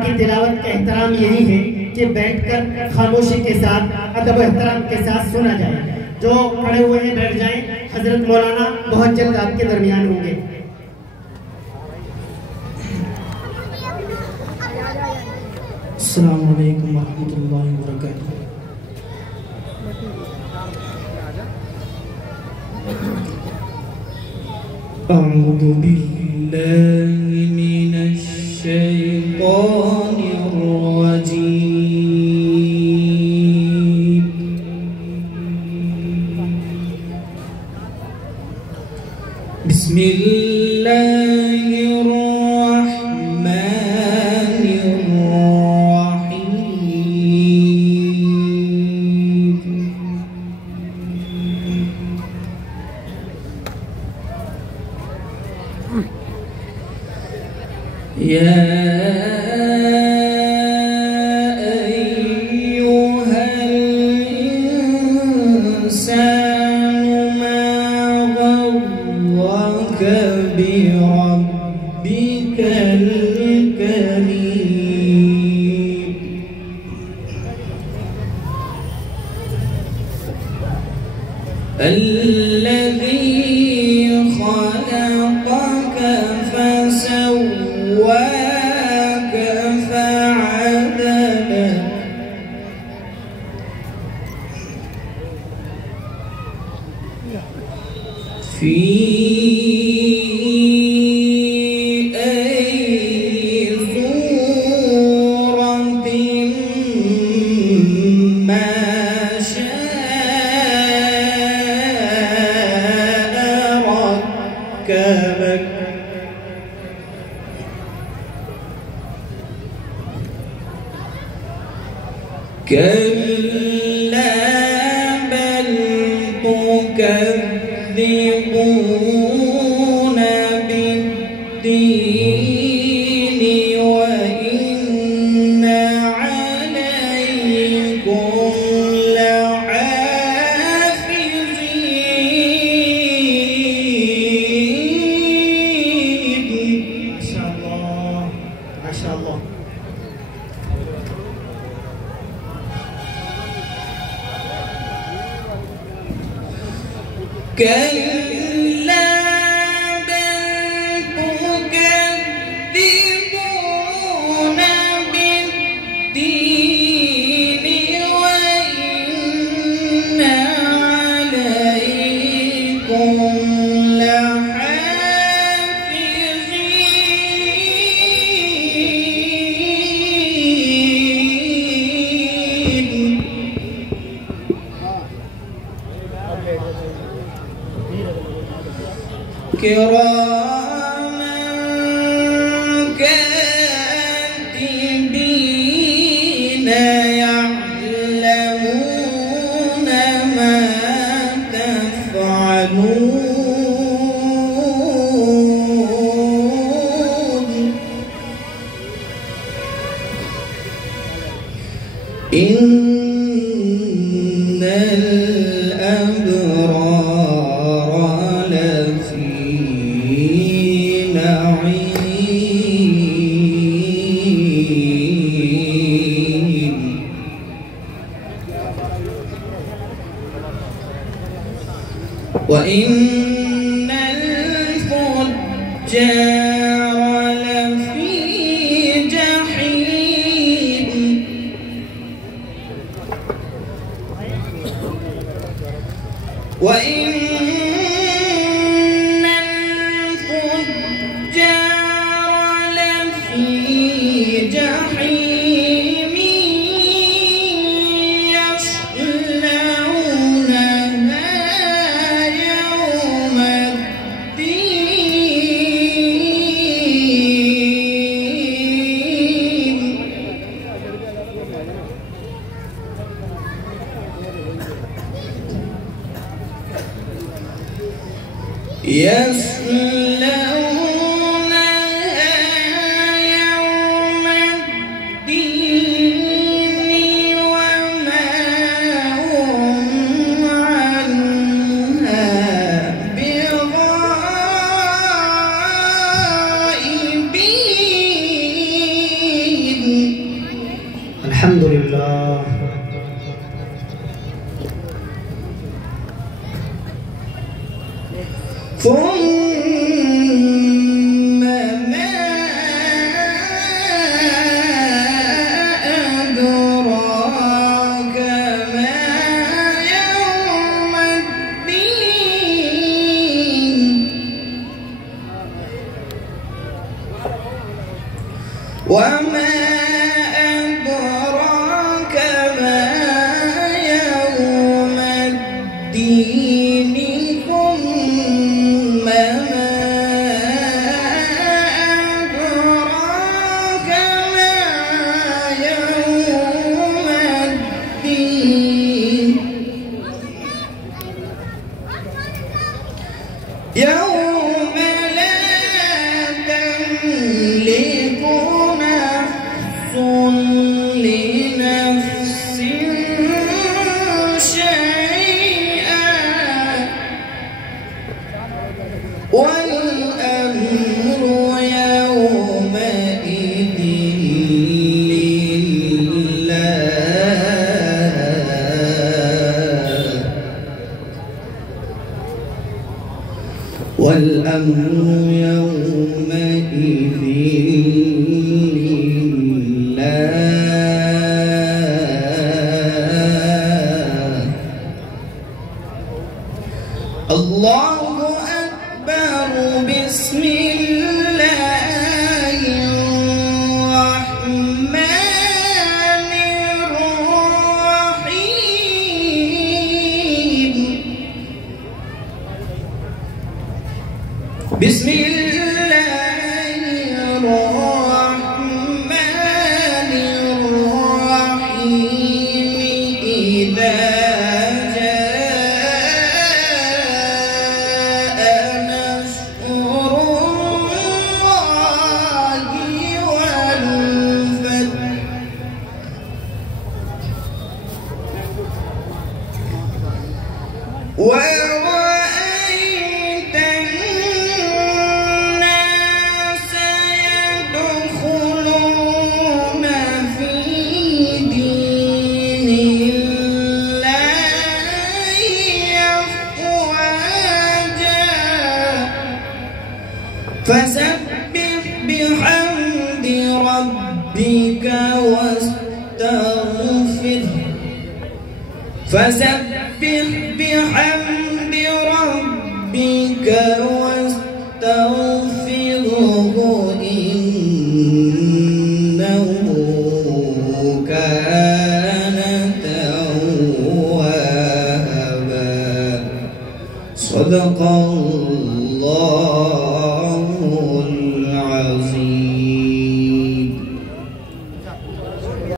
की तिलावत का एहतराम यही है कि बैठकर खामोशी के साथ अदब एहतराम के साथ सुना जाए। जो खड़े हुए हैं बैठ जाएं। हजरत मौलाना बहुत जल्द आपके दरमियान होंगे। अस्सलामु अलैकुम वरहमतुल्लाहि वबरकातुहू। अऊज़ु बिल्लाहि मिनश शैतानिर रजीम। बिस्मिल्लाहिर रहमानिर रहीम। या بربك الكريم الذي خلقك فسواك فعدلك في كلا بل تكذبون بالدين وإن عليكم لحافظين. ما شاء الله ما شاء الله. كلا بل تكذبون بالدين وإن عليكم لحافظين. كراما كاتبين يعلمون ما تفعلون. إن الأبرار لفي نعيم وإن الفجار لفي جحيم وإن الفجار لفي جحيم يصلونها يوم الدين. يصلونها يوم الدين وما هم عنها بغائبين. अल्हम्दुलिल्लाह। وما أدراك ما يوم الدين ثم ما أدراك ما يوم الدين يوم لا تملك لنفس شيئا والأمر يومئذ لله والأمر يومئذ الله أكبر. بسم الله الرحمن الرحيم. بسم الله الرحمن الرحيم. إذا ورأيت الناس يدخلون في دين الله أفواجا فسبح بحمد ربك واستغفره فسبح بحمد ربك واستغفره إنه كان توابا. صدق الله